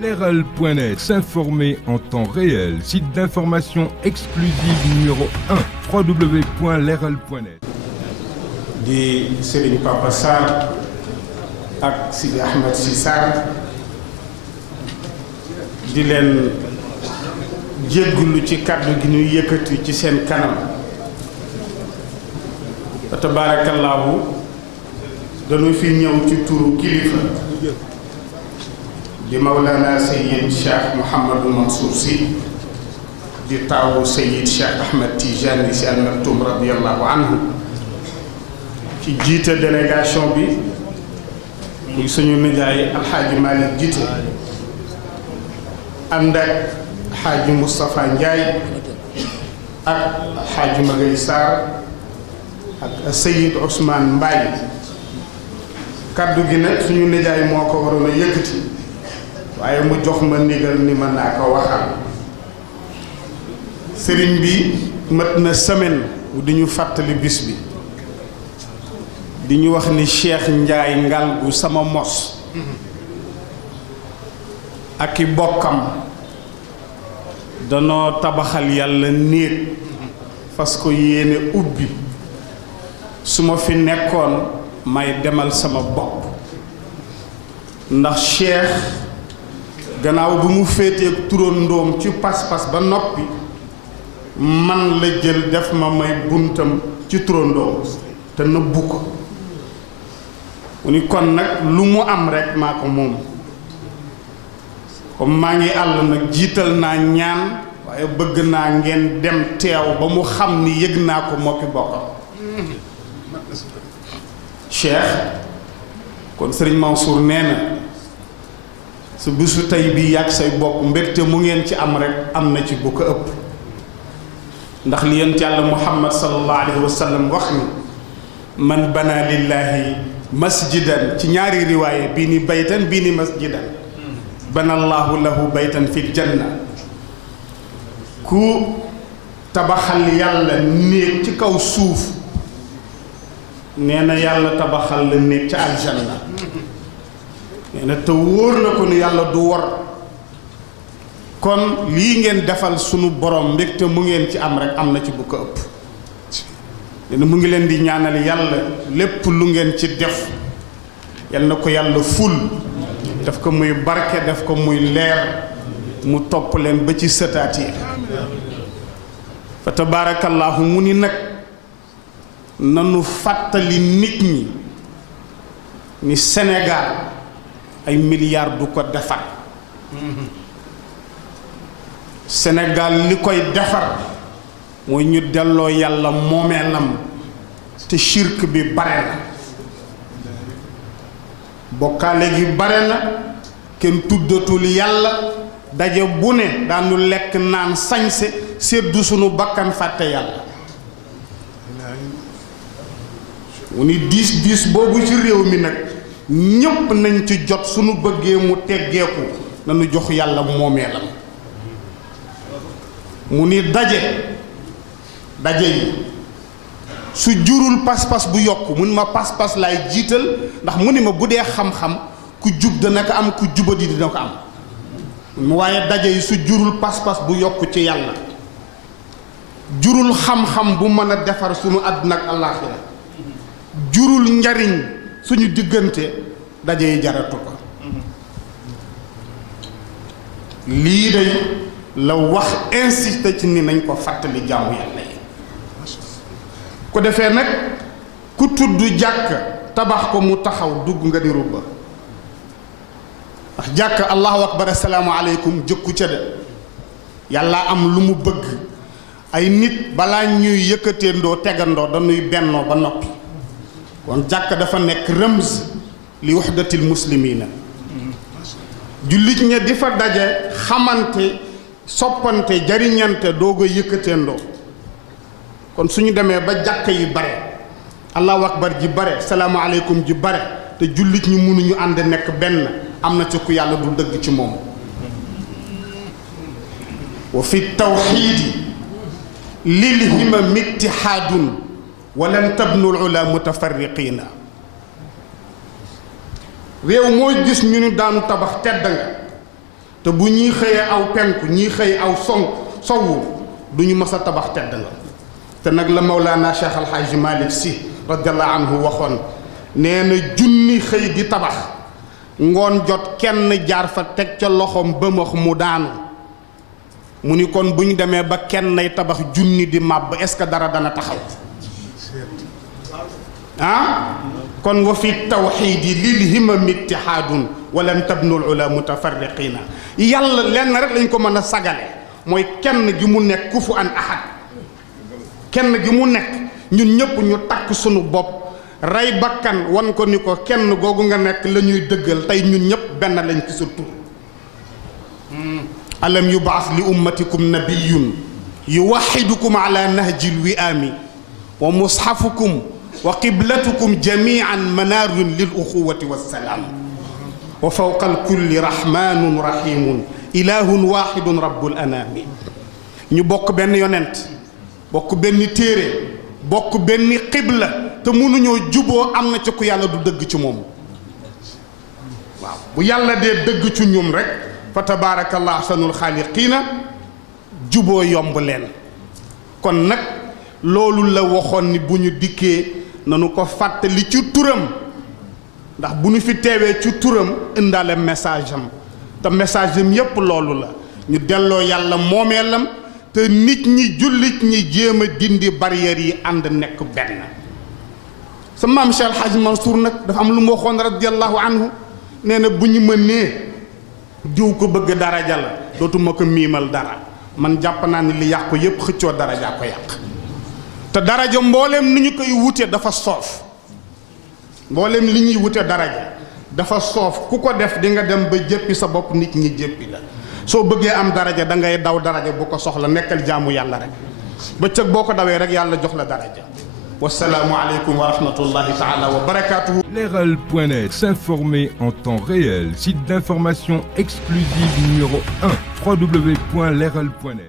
Leral.net, s'informer en temps réel. Site d'information exclusive numéro 1, www.leral.net. di Serigne Papa Sarr ak Sidi Ahmed Sy Sarr di leen jéggulu ci kàddu gi ñuy yëkkati ci seen kanam fa tabaarakallaahu dañu fi ñëw ci turu kilifa di Mawlana Sayyid Cheikh Mouhamadou Mansour Sy di taawu Sayyid Cheikh Ahmed Tijani Sy Al Maktoum radiyallahu anhu ci jiite délégation bi muy suñu nijaay Alxaaji Malick jiite ànd ak Xaaji Moustapha Ndiaye ak Xaaji Magay Sarr ak Sayid Ousmane Mbaye kaddu gi nag suñu nijaay moo ko waroon a yëkkati waaye mu jox ma ndigal ni mën naa ko waxal sëriñ bi mat na semaine di ñu fàttali bis bi di ñu wax ni Cheikh Ndiaye Ngalgou sama mos ak i bokkam danoo tabaxal yàlla néeg fas ko yéene ubbi su ma fi nekkoon may demal sama bopp ndax Cheikh gannaaw bu mu féetee turandoom ci pas-pas ba noppi man la jël def ma may buntam ci turandoom te nëbbu ko mu ni kon nag lu mu am rekk maa ko moom comme maa ngi àll nag jiital naa ñaan waaye bëgg naa ngeen dem teew ba mu xam ni yëg naa ko moo ki bokkam Cheikh kon Sëriñ Mansour nee na su bisu tey bi yàgg say bokk mbégte mu ngeen ci am rekk am na ci bu ko ëpp ndax li yonent Yàlla Muhammad sallallahu alayhi wa sallam wax ni man bana lillahi masjidan ci ñaari riwaaye bii ni baytan bii ni masjidan banallahu lahu baytan fil janna ku tabaxal yàlla néeg ci kaw suuf nee na yàlla tabaxal la néeg ca aljanna nee na te wóor na ko ni yàlla du wor kon lii ngeen defal sunu borom mbégte mu ngeen ci am rek am na ci bu ko ëpp nee na mu ngi leen di ñaanal yàlla lépp lu ngeen ci def yal na ko yàlla ful def ko muy barke def ko muy leer mu topp leen ba ci sëtaat yi fa tabaarakallaahu mu ni nag nanu fàttali nit ñi ni Sénégal ay milliards du ko defar Sénégal li koy defar mooy ñu delloo yàlla moomeelam te shirk bi bare na bokkaale gi bare na kenn tuddatul yàlla daje bu ne daanu lekk naan sañse seddu sunu bakkan fàtte yàlla mu ni diis boobu ci réew mi nag ñépp nañ ci jot sunu bëggee mu teggeeku nañu jox yàlla moomeelam mu ni daje yi su jurul pas-pas bu yokk mu ni ma pas-pas laay jiital ndax mu ni ma bu dee xam-xam ku jub dana ko am ku jubadi dina ko am mu waaye daje yi su jurul pas-pas bu yokk ci yàlla jurul xam-xam bu mën a defar sunu àdduna ak àllaaxira jurul njariñ suñu diggante daje yi jaratu ko lii day la wax insisté ci ni nañ ko fàttali jaamu yàlla yi ko defee nag ku tudd jàkk tabax ko mu taxaw dugg nga di rubba ndax jàkk allahu akbar assalaamu aleykum jëkku ca de yàlla am lu mu bëgg ay nit balaa ñuy yëkkateendoo tegandoo dañuy bennoo ba noppi kon jàkk dafa nekk rëmz li waxdatil muslimiina jullit ña di fa daje xamante soppante jariñante doog a yëkkateendoo kon suñu demee ba jàkk yi bare allahu akbar ji bare salaamu aleykum ji bare te jullit ñi mënuñu ànd nekk benn am na ci ku yàlla du dëgg ci moom wa fi tawxiidi lil himam ittihaadun walan tabnul ula mutafarriqiina réew mooy gis ñu ni daanu tabax tedd nga te bu ñuy xëyee aw penku ñuy xëy aw sowu du ñu mës a tabax tedd nga te nag la Mawlana Cheikh Al Hadj Malick Sy radiallahu anhu waxoon nee na junni xëy di tabax ngoon jot kenn jaar fa teg ca loxoom bëmax mu daanu mu ni kon bu ñu demee ba kenn nay tabax junni di màbb est-ce que dara dana taxaw kon wa fi tawxiidi lil himam ittihaadun walan tabnul ula mutafarriqina yàlla lenn rek lañ ko mën a sagale mooy kenn gi mu nekk kufu an ahad kenn gi mu nekk ñun ñëpp ñu takk sunu bopp rey bakkan wan ko ni ko kenn googu nga nekk la ñuy dëggal tey ñun ñëpp benn lañ ci sa tur alam yubaas li ummatikum nabiyun yuwaxidukum ala nahji lwiaami wa mushafukum wa qiblatukum jamian manaarun lil uxuwati wassalaam wa fawqa alkulli rahmanun rahimun ilahun waxidun rabbul anaami ñu bokk benn yonent bokk benn téere bokk benn qibla te mënuñoo juboo am na ci ku yàlla du dëgg ci moom waaw bu yàlla dee dëgg ci ñum rek fa tabaarakallah ahsanul xaaliqiina juboo yomb leen kon nag loolu la waxoon ni bu ñu dikkee nanu ko fàttali ci turam ndax bu ñu fi teewee ci turam indaale message am te message am yépp loolu la ñu delloo yàlla moomeelam te nit ñi jullit ñi jéem a dindi barrières yi ànd nekk benn sa maam Cheikh El Hadj Mansour nag dafa am lu mu waxoon radiyallahu anhu nee na bu ñu mënee diw ko bëgg daraja la dootuma ko miimal dara man jàpp naa ni li yàqu yépp xëccoo daraja ko yàq te daraja mbooleem ni ñu koy wute dafa soof mbooleem li ñuy wute daraja dafa soof ku ko def di nga dem ba jéppi sa bopp nit ñi jéppi la soo bëggee am daraja da ngay daw daraja bu ko soxla nekkal jaamu yàlla rek bëccëg boo ko dawee rek yàlla jox la daraja wassalaamu aleykum wa rahmatullahi taala wa barakatuhu. Leral.net, s'informer en temps réel, site d'information exclusive numéro 1, www.leral.net.